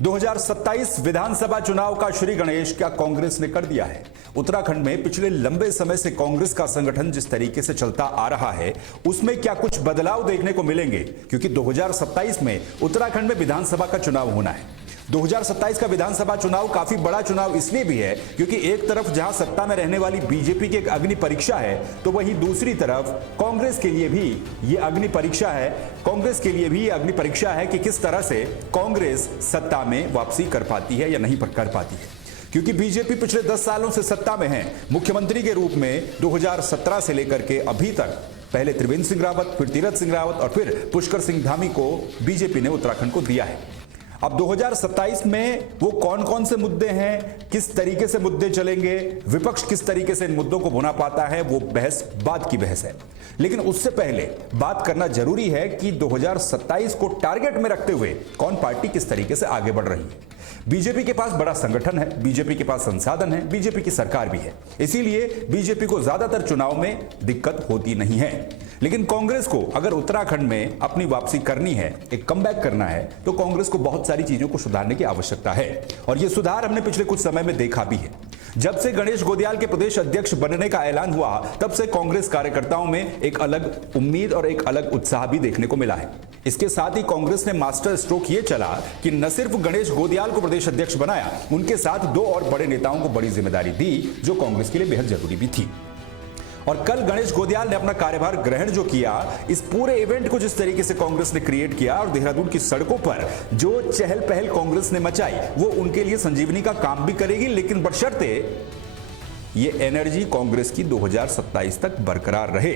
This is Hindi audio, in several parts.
2027 विधानसभा चुनाव का श्री गणेश क्या कांग्रेस ने कर दिया है। उत्तराखंड में पिछले लंबे समय से कांग्रेस का संगठन जिस तरीके से चलता आ रहा है उसमें क्या कुछ बदलाव देखने को मिलेंगे, क्योंकि 2027 में उत्तराखंड में विधानसभा का चुनाव होना है। 2027 का विधानसभा चुनाव काफी बड़ा चुनाव इसलिए भी है क्योंकि एक तरफ जहां सत्ता में रहने वाली बीजेपी की एक अग्नि परीक्षा है, तो वहीं दूसरी तरफ कांग्रेस के लिए भी ये अग्नि परीक्षा है। कांग्रेस के लिए भी ये अग्नि परीक्षा है कि किस तरह से कांग्रेस सत्ता में वापसी कर पाती है या नहीं कर पाती है, क्योंकि बीजेपी पिछले 10 सालों से सत्ता में है। मुख्यमंत्री के रूप में 2017 से लेकर के अभी तक पहले त्रिवेंद्र सिंह रावत, फिर तीरथ सिंह रावत और फिर पुष्कर सिंह धामी को बीजेपी ने उत्तराखंड को दिया है। अब 2027 में वो कौन कौन से मुद्दे हैं, किस तरीके से मुद्दे चलेंगे, विपक्ष किस तरीके से इन मुद्दों को भुना पाता है, वो बहस बाद की बहस है। लेकिन उससे पहले बात करना जरूरी है कि 2027 को टारगेट में रखते हुए कौन पार्टी किस तरीके से आगे बढ़ रही है। बीजेपी के पास बड़ा संगठन है, बीजेपी के पास संसाधन है, बीजेपी की सरकार भी है, इसीलिए बीजेपी को ज्यादातर चुनाव में दिक्कत होती नहीं है। लेकिन कांग्रेस को अगर उत्तराखंड में अपनी वापसी करनी है, एक कमबैक करना है, तो कांग्रेस को बहुत सारी चीजों को सुधारने की आवश्यकता है और यह सुधार हमने पिछले कुछ समय में देखा भी है। जब से गणेश गोदियाल के प्रदेश अध्यक्ष बनने का ऐलान हुआ, तब से कांग्रेस कार्यकर्ताओं में एक अलग उम्मीद और एक अलग उत्साह भी देखने को मिला है। इसके साथ ही कांग्रेस ने मास्टर स्ट्रोक ये चला कि न सिर्फ गणेश गोदियाल को प्रदेश अध्यक्ष बनाया, उनके साथ 2 और बड़े नेताओं को बड़ी जिम्मेदारी दी, जो कांग्रेस के लिए बेहद जरूरी भी थी। और कल गणेश गोदियाल ने अपना कार्यभार ग्रहण जो किया, इस पूरे इवेंट को जिस तरीके से कांग्रेस ने क्रिएट किया और देहरादून की सड़कों पर जो चहल पहल कांग्रेस ने मचाई, वो उनके लिए संजीवनी का काम भी करेगी, लेकिन बशर्ते ये एनर्जी कांग्रेस की 2027 तक बरकरार रहे।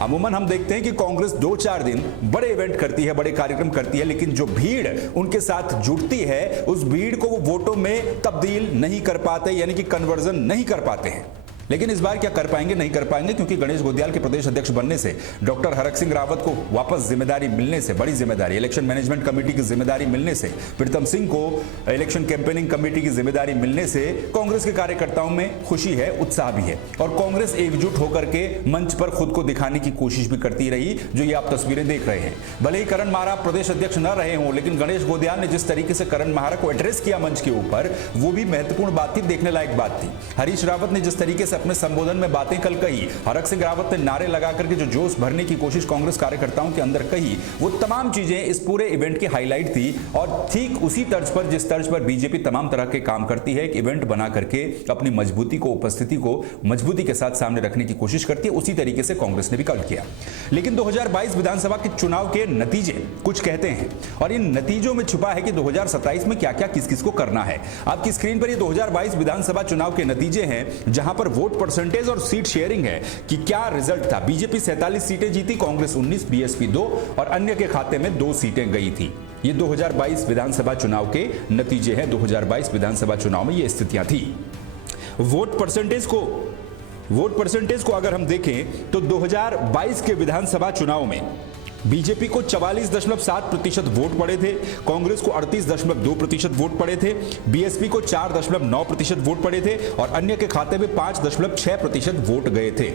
अमूमन हम देखते हैं कि कांग्रेस 2-4 दिन बड़े इवेंट करती है, बड़े कार्यक्रम करती है, लेकिन जो भीड़ उनके साथ जुड़ती है, उस भीड़ को वो वोटों में तब्दील नहीं कर पाते, यानी कि कन्वर्जन नहीं कर पाते हैं। लेकिन इस बार क्या कर पाएंगे? नहीं कर पाएंगे, क्योंकि गणेश गोदियाल के प्रदेश अध्यक्ष बनने से, डॉक्टर हरक सिंह रावत को वापस जिम्मेदारी मिलने से, बड़ी जिम्मेदारी इलेक्शन मैनेजमेंट कमेटी की जिम्मेदारी मिलने से, प्रीतम सिंह को इलेक्शन कैंपेनिंग कमेटी की जिम्मेदारी मिलने से कांग्रेस के कार्यकर्ताओं में खुशी है, उत्साह भी है और कांग्रेस एकजुट होकर के मंच पर खुद को दिखाने की कोशिश भी करती रही, जो ये आप तस्वीरें देख रहे हैं। भले ही करण माहरा प्रदेश अध्यक्ष न रहे हों, लेकिन गणेश गोदियाल ने जिस तरीके से करण माहरा को एड्रेस किया मंच के ऊपर, वो भी महत्वपूर्ण बात थी, देखने लायक बात थी। हरीश रावत ने जिस तरीके से अपने संबोधन में बातें कल कही, हरक सिंह रावत ने नारे लगा करके जो जोश भरने की कोशिश कांग्रेस कार्यकर्ताओं के अंदर कही, वो तमाम चीजें इस पूरे इवेंट की हाईलाइट थी। और ठीक उसी तर्ज पर जिस तर्ज पर बीजेपी तमाम तरह के काम करती है, एक इवेंट बना करके अपनी मजबूती को, उपस्थिति को मजबूती के साथ सामने रखने की कोशिश करती है, उसी तरीके से कांग्रेस ने भी कल किया। लेकिन 2022 विधानसभा के चुनाव के नतीजे कुछ कहते हैं और इन नतीजों में छुपा है कि 2027 में क्या क्या किस किस को करना है। आपकी स्क्रीन पर ये 2022 विधानसभा चुनाव के नतीजे हैं, जहां पर वोट परसेंटेज और सीट शेयरिंग है कि क्या रिजल्ट था। बीजेपी 47 सीटें जीती, कांग्रेस 19, बीएसपी 2 और अन्य के खाते में 2 सीटें गई थी। ये 2022 विधानसभा चुनाव के नतीजे हैं। 2022 विधानसभा चुनाव में ये स्थितियां थी। वोट परसेंटेज को अगर हम देखें तो 2022 के विधानसभा चुनाव में बीजेपी को 44.7% वोट पड़े थे, कांग्रेस को 38.2% वोट पड़े थे, बीएसपी को 4.9% वोट पड़े थे और अन्य के खाते में 5.6% वोट गए थे।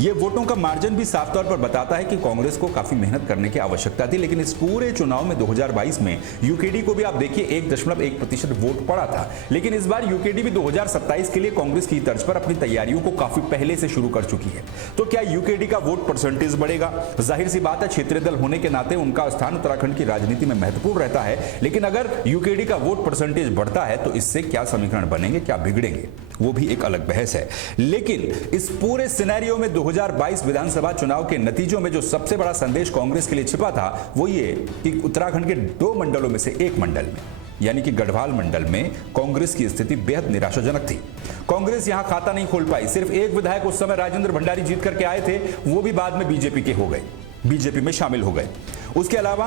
ये वोटों का मार्जिन भी साफ तौर पर बताता है कि कांग्रेस को काफी मेहनत करने की आवश्यकता थी। लेकिन इस पूरे चुनाव में 2022 में यूकेडी को भी आप देखिए 1.1% वोट पड़ा था। लेकिन इस बार यूकेडी भी 2027 के लिए कांग्रेस की तर्ज पर अपनी तैयारियों को काफी पहले से शुरू कर चुकी है। तो क्या यूकेडी का वोट परसेंटेज बढ़ेगा? जाहिर सी बात है, क्षेत्रीय दल होने के नाते उनका स्थान उत्तराखंड की राजनीति में महत्वपूर्ण रहता है। लेकिन अगर यूकेडी का वोट परसेंटेज बढ़ता है तो इससे क्या समीकरण बनेंगे, क्या बिगड़ेंगे, वो भी एक अलग बहस है। लेकिन इस पूरे सिनेरियो में 2022 विधानसभा चुनाव के नतीजों में जो सबसे बड़ा संदेश कांग्रेस के लिए छिपा था, वो ये कि उत्तराखंड के 2 मंडलों में से एक मंडल में, यानी कि गढ़वाल मंडल में कांग्रेस की स्थिति बेहद निराशाजनक थी। कांग्रेस यहां खाता नहीं खोल पाई। सिर्फ एक विधायक उस समय राजेंद्र भंडारी जीत करके आए थे, वो भी बाद में बीजेपी के हो गए, बीजेपी में शामिल हो गए। उसके अलावा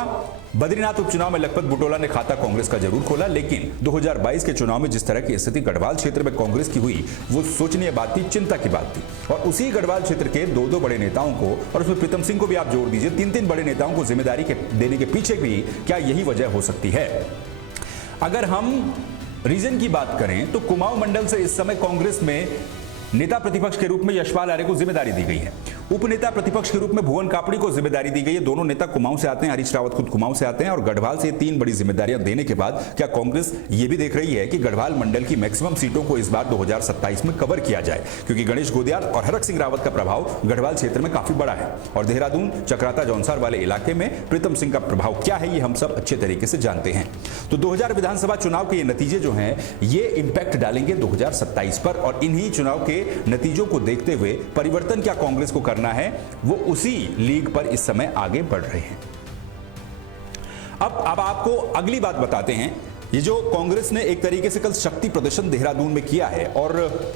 बद्रीनाथ उपचुनाव में लखपत बुटोला ने खाता कांग्रेस का जरूर खोला। लेकिन 2022 के चुनाव में जिस तरह की स्थिति गढ़वाल क्षेत्र में कांग्रेस की हुई, वो सोचनीय बात थी, चिंता की बात थी। और उसी गढ़वाल क्षेत्र के 2 बड़े नेताओं को, और उसमें प्रीतम सिंह को भी आप जोड़ दीजिए, 3 बड़े नेताओं को जिम्मेदारी देने के पीछे भी क्या यही वजह हो सकती है? अगर हम रीजन की बात करें तो कुमाऊं मंडल से इस समय कांग्रेस में नेता प्रतिपक्ष के रूप में यशपाल आर्य को जिम्मेदारी दी गई है। उपनेता प्रतिपक्ष के रूप में भुवन कापड़ी को जिम्मेदारी दी गई है। दोनों नेता कुमाऊं से आते हैं, हरीश रावत खुद कुमाऊं से आते हैं और गढ़वाल से 3 बड़ी जिम्मेदारियां देने के बाद क्या कांग्रेस ये भी देख रही है कि गढ़वाल मंडल की मैक्सिमम सीटों को इस बार 2027 में कवर किया जाए, क्योंकि गणेश गोदियाल और हरक सिंह रावत का प्रभाव गढ़वाल क्षेत्र में काफी बड़ा है और देहरादून चक्राता जौनसार वाले इलाके में प्रीतम सिंह का प्रभाव क्या है ये हम सब अच्छे तरीके से जानते हैं। तो 2000 विधानसभा चुनाव के ये नतीजे जो हैं ये इंपैक्ट डालेंगे 2027 पर और इन्हीं चुनाव के नतीजों को देखते हुए परिवर्तन क्या कांग्रेस को करना है वो उसी लीग पर इस समय आगे बढ़ रहे हैं। अब आपको अगली बात बताते हैं। ये जो कांग्रेस ने एक तरीके से कल शक्ति प्रदर्शन देहरादून में किया है और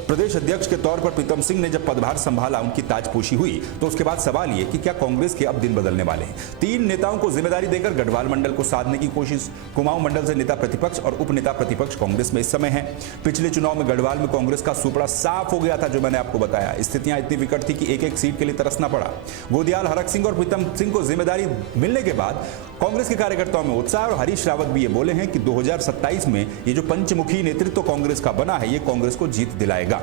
प्रदेश अध्यक्ष के तौर पर प्रीतम सिंह ने जब पदभार संभाला, उनकी ताजपोशी हुई, तो उसके बाद सवाल ये कि क्या कांग्रेस के अब दिन बदलने वाले हैं। 3 नेताओं को जिम्मेदारी देकर गढ़वाल मंडल को साधने की कोशिश। कुमाऊं मंडल से नेता प्रतिपक्ष और उपनेता प्रतिपक्ष कांग्रेस में इस समय है। पिछले चुनाव में गढ़वाल में कांग्रेस का सुपड़ा साफ हो गया था, जो मैंने आपको बताया। स्थितियां इतनी विकट थी कि एक सीट के लिए तरसना पड़ा। गोदियाल, हरक सिंह और प्रीतम सिंह को जिम्मेदारी मिलने के बाद कांग्रेस के कार्यकर्ताओं में उत्साह और हरीश रावत भी ये बोले हैं कि 2027 में ये जो पंचमुखी नेतृत्व कांग्रेस का बना है ये कांग्रेस को जीत दिलाएगा।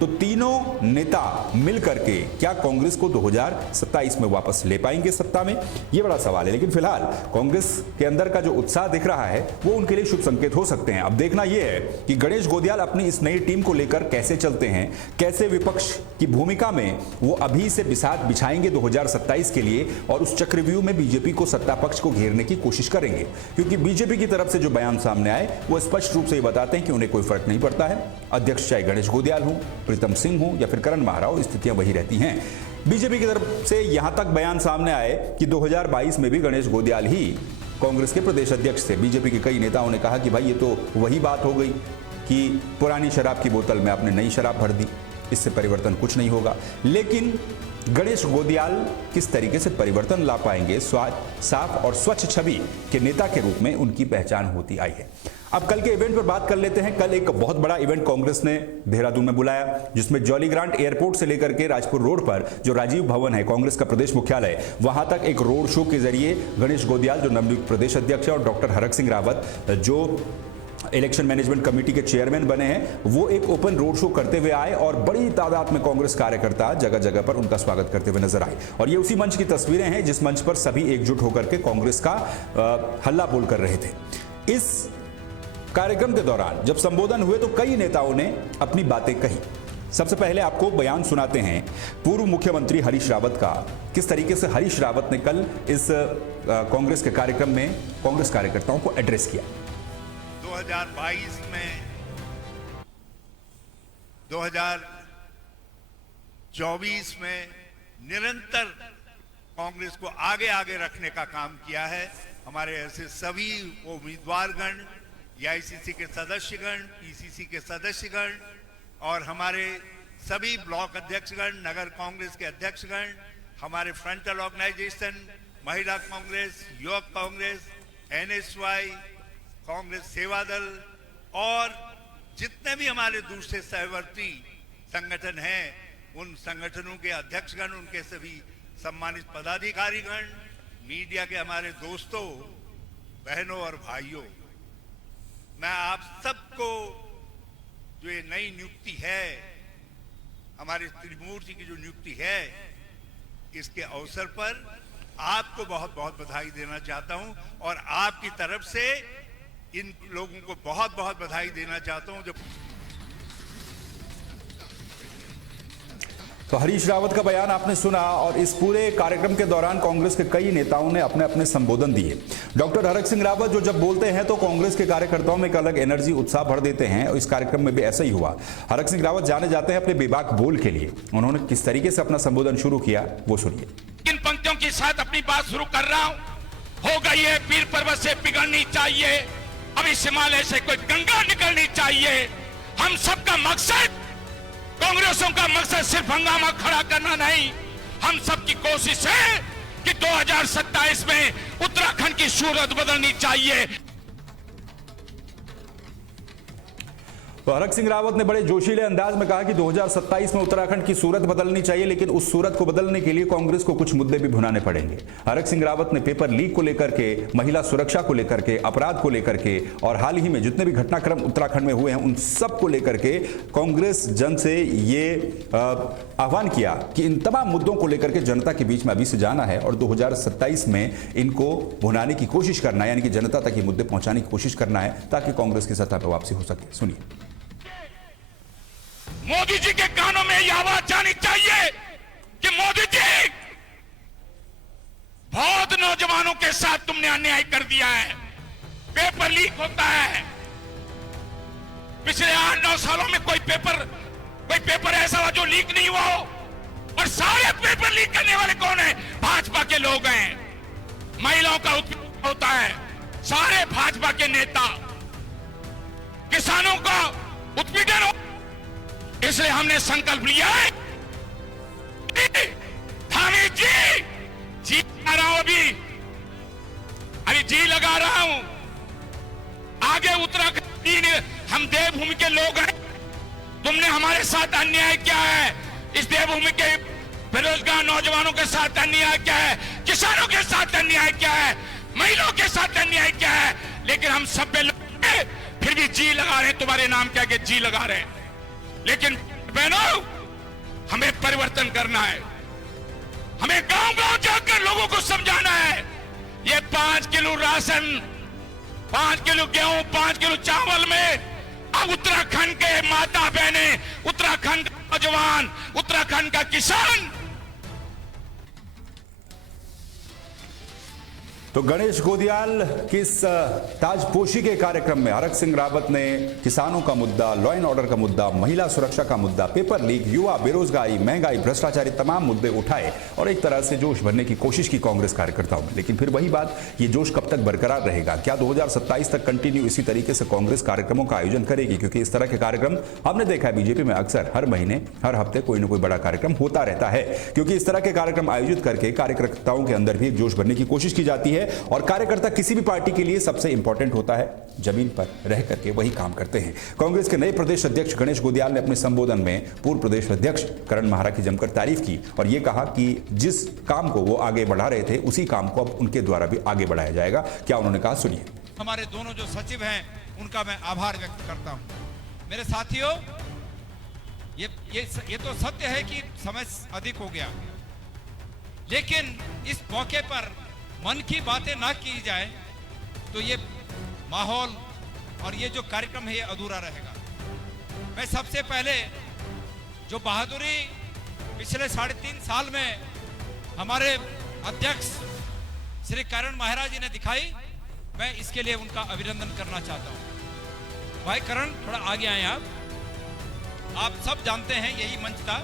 तो तीनों नेता मिलकर के क्या कांग्रेस को 2027 में वापस ले पाएंगे सत्ता में, ये बड़ा सवाल है। लेकिन फिलहाल कांग्रेस के अंदर का जो उत्साह दिख रहा है वो उनके लिए शुभ संकेत हो सकते हैं। अब देखना यह है कि गणेश गोदियाल अपनी इस नई टीम को लेकर कैसे चलते हैं, कैसे विपक्ष की भूमिका में वो अभी से बिसात बिछाएंगे 2027 के लिए और उस चक्रव्यूह में बीजेपी को सत्ता पक्ष को घेरने की कोशिश करेंगे। क्योंकि बीजेपी की तरफ से जो बयान सामने आए वो स्पष्ट रूप से ये बताते हैं कि उन्हें कोई फर्क नहीं पड़ता है। अध्यक्ष चाहे गणेश गोदियाल हो, प्रीतम सिंह हो या फिर करण माहरा हो, स्थितियां वही रहती हैं। बीजेपी की तरफ से यहां तक बयान सामने आए कि 2022 में भी गणेश गोदियाल ही कांग्रेस के प्रदेश अध्यक्ष थे। बीजेपी के कई नेताओं ने कहा कि भाई ये तो वही बात हो गई कि पुरानी शराब की बोतल में आपने नई शराब भर दी, इससे परिवर्तन कुछ नहीं होगा। लेकिन गणेश गोदियाल किस तरीके से परिवर्तन ला पाएंगे, साफ और स्वच्छ छवि के नेता के रूप में उनकी पहचान होती आई है। अब कल के इवेंट पर बात कर लेते हैं। कल एक बहुत बड़ा इवेंट कांग्रेस ने देहरादून में बुलाया, जिसमें जॉली ग्रांट एयरपोर्ट से लेकर के राजपुर रोड पर जो राजीव भवन है कांग्रेस का प्रदेश मुख्यालय, वहां तक एक रोड शो के जरिए गणेश गोदियाल जो नवनियुक्त प्रदेश अध्यक्ष है और डॉक्टर हरक सिंह रावत जो इलेक्शन मैनेजमेंट कमेटी के चेयरमैन बने हैं, वो एक ओपन रोड शो करते हुए आए और बड़ी तादाद में कांग्रेस कार्यकर्ता जगह जगह पर उनका स्वागत करते हुए नजर आए। और ये उसी मंच की तस्वीरें हैं जिस मंच पर सभी एकजुट होकर के कांग्रेस का हल्ला बोल कर रहे थे। इस कार्यक्रम के दौरान जब संबोधन हुए तो कई नेताओं ने अपनी बातें कही। सबसे पहले आपको बयान सुनाते हैं पूर्व मुख्यमंत्री हरीश रावत का, किस तरीके से हरीश रावत ने कल इस कांग्रेस के कार्यक्रम में कांग्रेस कार्यकर्ताओं को एड्रेस किया। 2022 में 2024 में निरंतर कांग्रेस को आगे आगे रखने का काम किया है। हमारे ऐसे सभी उम्मीदवारगण, एआईसीसी के सदस्यगण, पीसीसी के सदस्यगण और हमारे सभी ब्लॉक अध्यक्षगण, नगर कांग्रेस के अध्यक्षगण, हमारे फ्रंटल ऑर्गेनाइजेशन, महिला कांग्रेस, युवक कांग्रेस, एनएसवाई, कांग्रेस सेवा दल और जितने भी हमारे दूसरे सहवर्ती संगठन हैं, उन संगठनों के अध्यक्षगण, उनके सभी सम्मानित पदाधिकारीगण, मीडिया के हमारे दोस्तों, बहनों और भाइयों, मैं आप सबको जो ये नई नियुक्ति है, हमारे त्रिमूर्ति की जो नियुक्ति है, इसके अवसर पर आपको बहुत बहुत बधाई देना चाहता हूं और आपकी तरफ से इन लोगों को बहुत बहुत बधाई देना चाहता हूं। जो तो हरीश रावत का बयान आपने सुना और इस पूरे कार्यक्रम के दौरान कांग्रेस के कई नेताओं ने अपने अपने संबोधन दिए। डॉक्टर हरक सिंह रावत जो जब बोलते हैं तो कांग्रेस के कार्यकर्ताओं में एक अलग एनर्जी, उत्साह भर देते हैं और इस कार्यक्रम में भी ऐसा ही हुआ। हरक सिंह रावत जाने जाते हैं अपने बेबाक बोल के लिए। उन्होंने किस तरीके से अपना संबोधन शुरू किया वो सुनिए। किन पंक्तियों के साथ अपनी बात शुरू कर रहा हूं। हो गई है पीर पर्वत से पिघलनी चाहिए, अब इस हिमालय से कोई गंगा निकलनी चाहिए। हम सबका मकसद, कांग्रेसों का मकसद सिर्फ हंगामा खड़ा करना नहीं, हम सबकी कोशिश है कि 2027 में उत्तराखंड की सूरत बदलनी चाहिए। तो हरक सिंह रावत ने बड़े जोशीले अंदाज में कहा कि 2027 में उत्तराखंड की सूरत बदलनी चाहिए, लेकिन उस सूरत को बदलने के लिए कांग्रेस को कुछ मुद्दे भी भुनाने पड़ेंगे। हरक सिंह रावत ने पेपर लीक को लेकर के, महिला सुरक्षा को लेकर के, अपराध को लेकर के और हाल ही में जितने भी घटनाक्रम उत्तराखंड में हुए हैं उन सब को लेकर के कांग्रेस जन से ये आह्वान किया कि इन तमाम मुद्दों को लेकर के जनता के बीच में अभी से जाना है और 2027 में इनको भुनाने की कोशिश करना है, यानी कि जनता तक ये मुद्दे पहुंचाने की कोशिश करना है ताकि कांग्रेस की सत्ता पर वापसी हो सके। सुनिए। मोदी जी के कानों में यह आवाज जानी चाहिए कि मोदी जी, बहुत नौजवानों के साथ तुमने अन्याय कर दिया है। पेपर लीक होता है, पिछले 8-9 सालों में कोई पेपर ऐसा हुआ जो लीक नहीं हुआ हो, और सारे पेपर लीक करने वाले कौन है? भाजपा के लोग हैं। महिलाओं का उत्पीड़न होता है, सारे भाजपा के नेता। किसानों का उत्पीड़न हो, इसलिए हमने संकल्प लिया है, धामी जी लगा रहा हूं, अभी जी लगा रहा हूं। आगे उत्तराखंड, हम देवभूमि के लोग हैं, तुमने हमारे साथ अन्याय किया है। इस देवभूमि के बेरोजगार नौजवानों के साथ अन्याय किया है, किसानों के साथ अन्याय किया है, महिलाओं के साथ अन्याय किया है, लेकिन हम सब पे फिर भी जी लगा रहे हैं। तुम्हारे नाम क्या के जी लगा रहे हैं, लेकिन बहनों, हमें परिवर्तन करना है। हमें गांव-गांव जाकर लोगों को समझाना है। ये 5 किलो राशन, 5 किलो गेहूं, 5 किलो चावल में अब उत्तराखंड के माता बहने, उत्तराखंड का नौजवान, उत्तराखंड का किसान। तो गणेश गोदियाल की इस ताजपोशी के कार्यक्रम में हरक सिंह रावत ने किसानों का मुद्दा, लॉ एंड ऑर्डर का मुद्दा, महिला सुरक्षा का मुद्दा, पेपर लीक, युवा बेरोजगारी, महंगाई, भ्रष्टाचार, तमाम मुद्दे उठाए और एक तरह से जोश भरने की कोशिश की कांग्रेस कार्यकर्ताओं में। लेकिन फिर वही बात, ये जोश कब तक बरकरार रहेगा? क्या 2027 तक कंटिन्यू इसी तरीके से कांग्रेस कार्यक्रमों का आयोजन करेगी? क्योंकि इस तरह के कार्यक्रम हमने देखा है बीजेपी में अक्सर हर महीने, हर हफ्ते कोई ना कोई बड़ा कार्यक्रम होता रहता है, क्योंकि इस तरह के कार्यक्रम आयोजित करके कार्यकर्ताओं के अंदर भी एक जोश भरने की कोशिश की जाती है। और कार्यकर्ता किसी भी पार्टी के लिए सबसे इंपॉर्टेंट होता है, जमीन पर रह करके वही काम करते हैं। कांग्रेस के नए प्रदेश अध्यक्ष गणेश गोदियाल ने अपने संबोधन में पूर्व प्रदेश अध्यक्ष करण महारा की जमकर तारीफ की और यह कहा कि जिस काम को वो आगे बढ़ा रहे थे उसी काम को अब उनके द्वारा भी आगे बढ़ाया जाएगा। क्या उन्होंने कहा, सुनिए। हमारे दोनों जो सचिव हैं उनका मैं आभार व्यक्त करता हूं। मेरे साथियों, ये तो सत्य है कि समय अधिक हो गया, लेकिन इस मौके पर मन की बातें ना की जाए तो ये माहौल और ये जो कार्यक्रम है ये अधूरा रहेगा। मैं सबसे पहले जो बहादुरी पिछले 3.5 साल में हमारे अध्यक्ष श्री करण महाराज जी ने दिखाई, मैं इसके लिए उनका अभिनंदन करना चाहता हूं। भाई करण, थोड़ा आगे आए आप सब जानते हैं यही मंच था,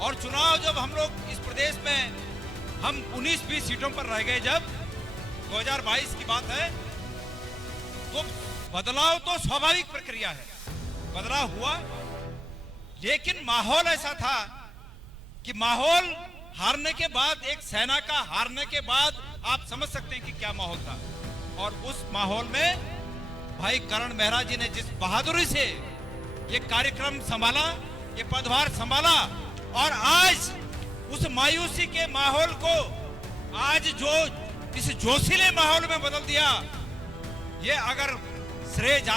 और चुनाव जब हम लोग इस प्रदेश में हम 19-20 सीटों पर रह गए, जब 2022 की बात है, तो बदलाव तो स्वाभाविक प्रक्रिया है, बदलाव हुआ, लेकिन माहौल ऐसा था कि माहौल हारने के बाद, एक सेना का हारने के बाद आप समझ सकते हैं कि क्या माहौल था। और उस माहौल में भाई करण मेहरा जी ने जिस बहादुरी से ये कार्यक्रम संभाला, ये पदभार संभाला, और आज उस मायूसी के माहौल को आज जो इस जोशीले माहौल में बदल दिया, ये अगर श्रेय